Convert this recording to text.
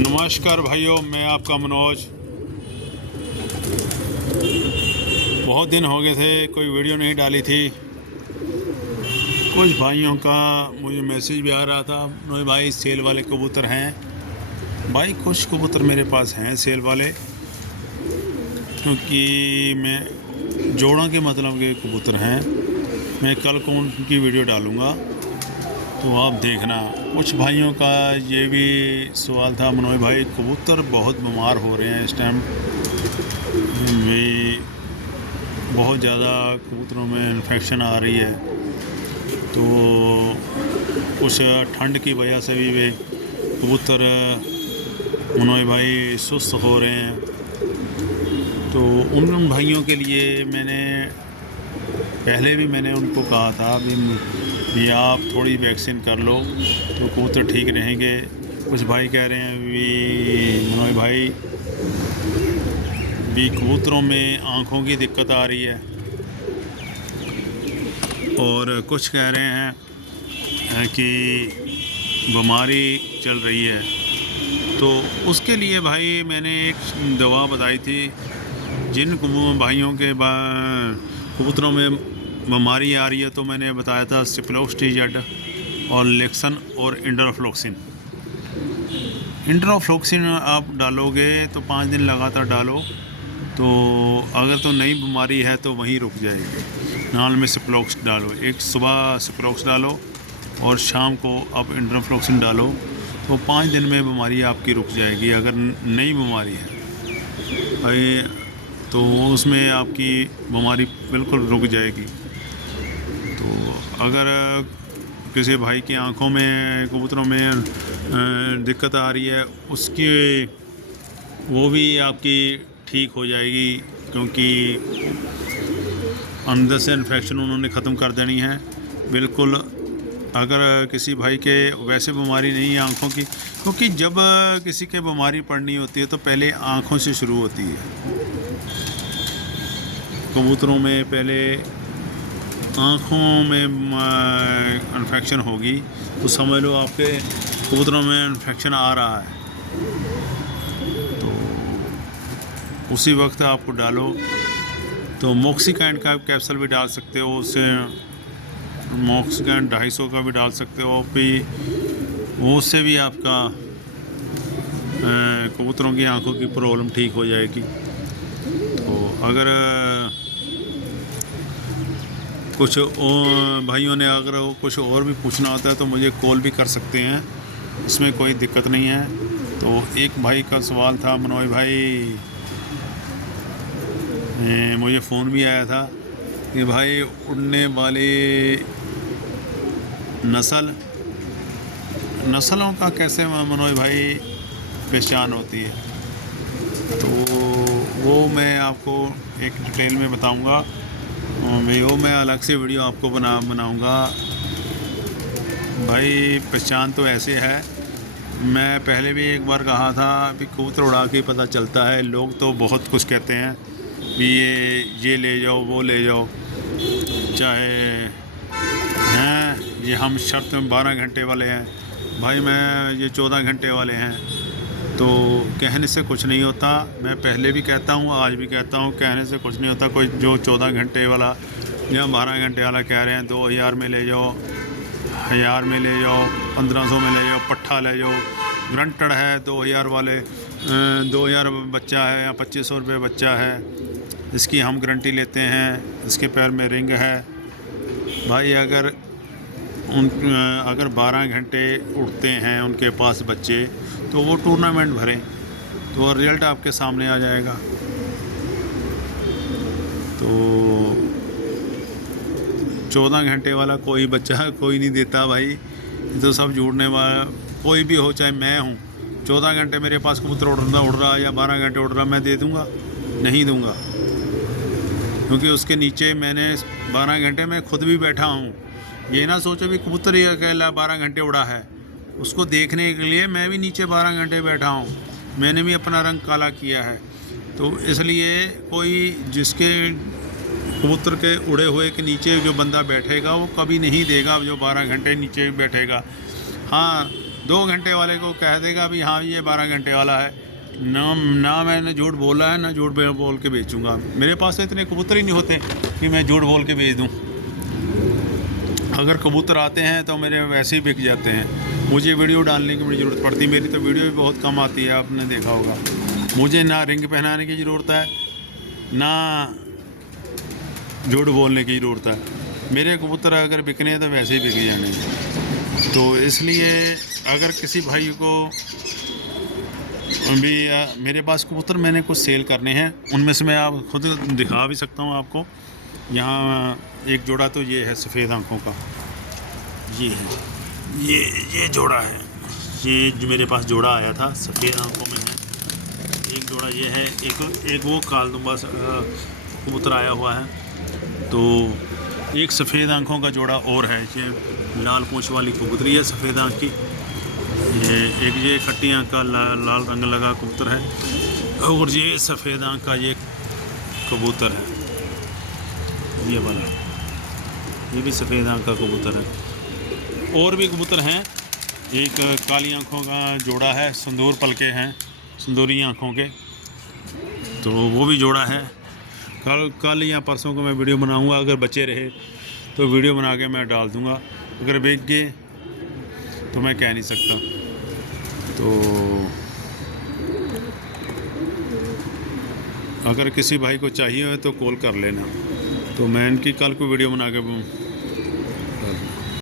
नमस्कार भाइयों, मैं आपका मनोज। बहुत दिन हो गए थे, कोई वीडियो नहीं डाली थी। कुछ भाइयों का मुझे मैसेज भी आ रहा था, मनोज भाई सेल वाले कबूतर हैं। भाई कुछ कबूतर मेरे पास हैं सेल वाले, क्योंकि मैं जोड़ा के मतलब के कबूतर हैं। मैं कल को उनकी वीडियो डालूँगा, तो आप देखना। कुछ भाइयों का ये भी सवाल था, मनोज भाई कबूतर बहुत बीमार हो रहे हैं इस टाइम भी, बहुत ज़्यादा कबूतरों में इन्फेक्शन आ रही है, तो कुछ ठंड की वजह से भी वे कबूतर मनोज भाई सुस्त हो रहे हैं। तो उन भाइयों के लिए मैंने उनको कहा था भी आप थोड़ी वैक्सीन कर लो तो कबूतर ठीक रहेंगे। कुछ भाई कह रहे हैं भी मनोज भाई भी कबूतरों में आँखों की दिक्कत आ रही है, और कुछ कह रहे हैं कि बीमारी चल रही है। तो उसके लिए भाई मैंने एक दवा बताई थी। जिन भाइयों के कबूतरों में बीमारी आ रही है, तो मैंने बताया था सिप्लोक्स-T-Z और लेक्सन और इंडोफ्लोक्सिन। इंडोफ्लोक्सिन आप डालोगे तो 5 दिन लगातार डालो, तो अगर तो नई बीमारी है तो वहीं रुक जाएगी। नाल में सिप्लोक्स डालो, एक सुबह सिप्लोक्स डालो और शाम को आप इंडोफ्लोक्सिन डालो, तो 5 दिन में बीमारी आपकी रुक जाएगी। अगर नई बीमारी है भाई, तो उसमें आपकी बीमारी बिल्कुल रुक जाएगी। तो अगर किसी भाई की आंखों में कबूतरों में दिक्कत आ रही है, उसकी वो भी आपकी ठीक हो जाएगी, क्योंकि अंदर से इन्फेक्शन उन्होंने ख़त्म कर देनी है बिल्कुल। अगर किसी भाई के वैसे बीमारी नहीं है आँखों की, क्योंकि जब किसी के बीमारी पड़नी होती है तो पहले आँखों से शुरू होती है। कबूतरों में पहले आँखों में इन्फेक्शन होगी, तो समझ लो आपके कबूतरों में इन्फेक्शन आ रहा है, तो उसी वक्त आपको डालो। तो मॉक्सिकैंड का कैप्सूल भी डाल सकते हो, उससे मॉक्सिकैंड 250 का भी डाल सकते हो, उससे भी आपका कबूतरों की आँखों की प्रॉब्लम ठीक हो जाएगी। तो अगर कुछ भाइयों ने अगर कुछ और भी पूछना होता है तो मुझे कॉल भी कर सकते हैं, इसमें कोई दिक्कत नहीं है। तो एक भाई का सवाल था, मनोज भाई मुझे फ़ोन भी आया था कि भाई उड़ने वाली नस्लों का कैसे मनोज भाई पहचान होती है, तो वो मैं आपको एक डिटेल में बताऊंगा। वो मैं अलग से वीडियो आपको बनाऊंगा। भाई पहचान तो ऐसे है, मैं पहले भी एक बार कहा था कि कबूतर उड़ा के पता चलता है। लोग तो बहुत कुछ कहते हैं भी ये ले जाओ, वो ले जाओ, चाहे हैं ये हम शर्त में 12 घंटे वाले हैं। भाई मैं ये 14 घंटे वाले हैं, तो कहने से कुछ नहीं होता। मैं पहले भी कहता हूँ, आज भी कहता हूँ, कहने से कुछ नहीं होता। कोई जो 14 घंटे वाला या 12 घंटे वाला कह रहे हैं 2000 में ले जाओ, 1000 में ले जाओ, 1500 में ले जाओ, पट्ठा ले जाओ, ग्रंटेड है 2000 वाले, 2000 बच्चा है या 2500 रुपये बच्चा है, इसकी हम गारंटी लेते हैं, इसके पैर में रिंग है। भाई अगर 12 घंटे उड़ते हैं उनके पास बच्चे, तो वो टूर्नामेंट भरें, तो रिजल्ट आपके सामने आ जाएगा। तो 14 घंटे वाला कोई बच्चा कोई नहीं देता भाई, ये तो सब जुड़ने वाला। कोई भी हो, चाहे मैं हूँ, 14 घंटे मेरे पास कबूतर उड़ रहा या 12 घंटे उड़ रहा, मैं दे दूँगा? नहीं दूँगा, क्योंकि उसके नीचे मैंने 12 घंटे में खुद भी बैठा हूँ। ये ना सोचो भी कबूतर ही अकेला 12 घंटे उड़ा है, उसको देखने के लिए मैं भी नीचे 12 घंटे बैठा हूँ, मैंने भी अपना रंग काला किया है। तो इसलिए कोई जिसके कबूतर के उड़े हुए के नीचे जो बंदा बैठेगा वो कभी नहीं देगा जो 12 घंटे नीचे बैठेगा। हाँ, 2 घंटे वाले को कह देगा भी हाँ ये 12 घंटे वाला है। ना मैंने झूठ बोला है, ना झूठ बोल के बेचूंगा। मेरे पास तो इतने कबूतर ही नहीं होते कि मैं झूठ बोल के बेच दूँ। अगर कबूतर आते हैं तो मेरे वैसे ही बिक जाते हैं। मुझे वीडियो डालने की बड़ी ज़रूरत पड़ती है। मेरी तो वीडियो भी बहुत कम आती है, आपने देखा होगा। मुझे ना रिंग पहनाने की ज़रूरत है, ना झूठ बोलने की ज़रूरत है। मेरे कबूतर अगर बिकने हैं तो वैसे ही बिक जाने हैं। तो इसलिए अगर किसी भाई को भी मेरे पास कबूतर मैंने कुछ सेल करने हैं, उनमें से मैं आप खुद दिखा भी सकता हूँ आपको। यहाँ एक जोड़ा तो ये है सफ़ेद आँखों का, ये है, ये जोड़ा है। ये जो मेरे पास जोड़ा आया था सफ़ेद आँखों में है। एक जोड़ा ये है, एक वो कालदुम्बा कबूतर आया हुआ है। तो एक सफ़ेद आँखों का जोड़ा और है। ये लाल पूँछ वाली कबूतरी है सफ़ेद आँख की। ये खट्टी आँख का लाल रंग लगा कबूतर है। और ये सफ़ेद आँख का ये कबूतर है, ये वाला, ये भी सफ़ेद आँख का कबूतर है। और भी कबूतर हैं। एक काली आँखों का जोड़ा है, संदूर पलके हैं, संदूरी आँखों के, तो वो भी जोड़ा है। कल या परसों को मैं वीडियो बनाऊंगा। अगर बचे रहे तो वीडियो बना के मैं डाल दूंगा। अगर बिक गए तो मैं कह नहीं सकता। तो अगर किसी भाई को चाहिए हो तो कॉल कर लेना। तो मैं इनकी कल को वीडियो बना के